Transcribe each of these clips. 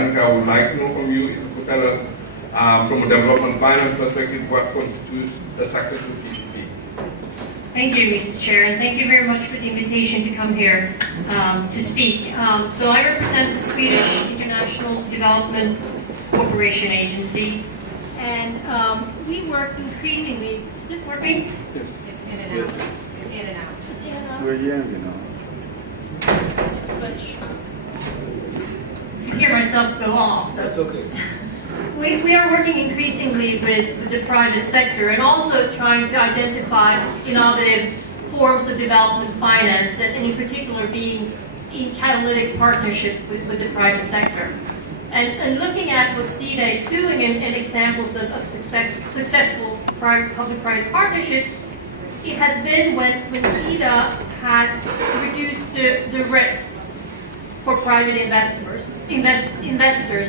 Annika, I would like to know from you if you could tell us, from a development finance perspective, what constitutes a successful PCT. Thank you, Mr. Chair, and thank you very much for the invitation to come here to speak. So I represent the Swedish International Development Cooperation Agency, and we work increasingly. Is this working? Yes. It's in and out. It's in and out. It's in and out. We're young, you know. Switch. I can hear myself go off. So That's okay. We are working increasingly with the private sector and also trying to identify innovative forms of development finance, and in particular being in catalytic partnerships with the private sector. And looking at what SIDA is doing and examples of successful public-private partnerships, it has been when SIDA has reduced the risks for private investors,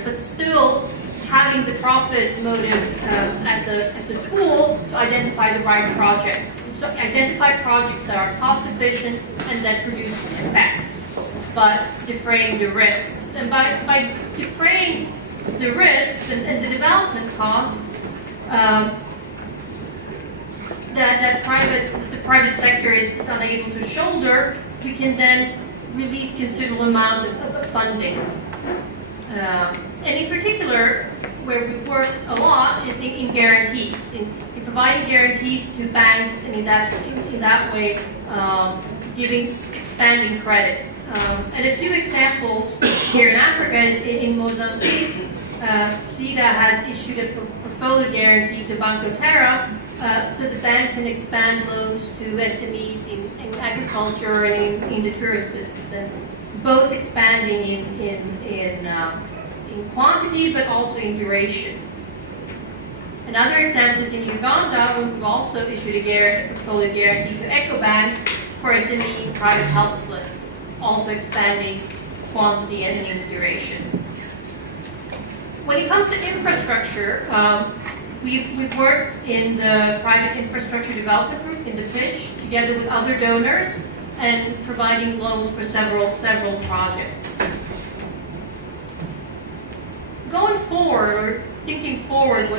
but still having the profit motive as a tool to identify the right projects. So identify projects that are cost efficient and that produce effects, but defraying the risks. And by defraying the risks and the development costs that the private sector is unable to shoulder, we can then release considerable amount of funding. And in particular, where we work a lot is in guarantees, in providing guarantees to banks, and in that way expanding credit. And a few examples here in Africa is in Mozambique. SIDA has issued a portfolio guarantee to Banco Terra, so the bank can expand loans to SMEs in agriculture and in the tourist business, and both expanding in quantity but also in duration. Another example is in Uganda, where we've also issued a portfolio guarantee to EcoBank for SME private health clinics, also expanding quantity and in duration. When it comes to infrastructure, we've worked in the Private Infrastructure Development Group, in the pitch, together with other donors, and providing loans for several projects. Going forward, or thinking forward,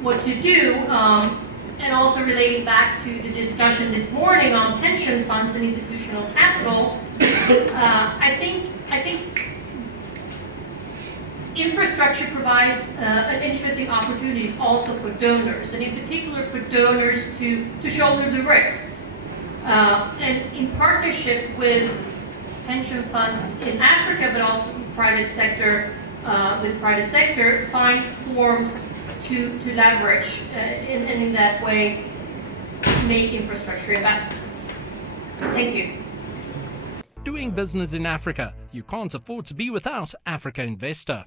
what to do, and also relating back to the discussion this morning on pension funds and institutional capital, I think infrastructure provides an interesting opportunities also for donors, and in particular for donors to shoulder the risks, and in partnership with pension funds in Africa, but also private sector, find forms to leverage and in that way make infrastructure investments. Thank you. Doing business in Africa, you can't afford to be without Africa Investor.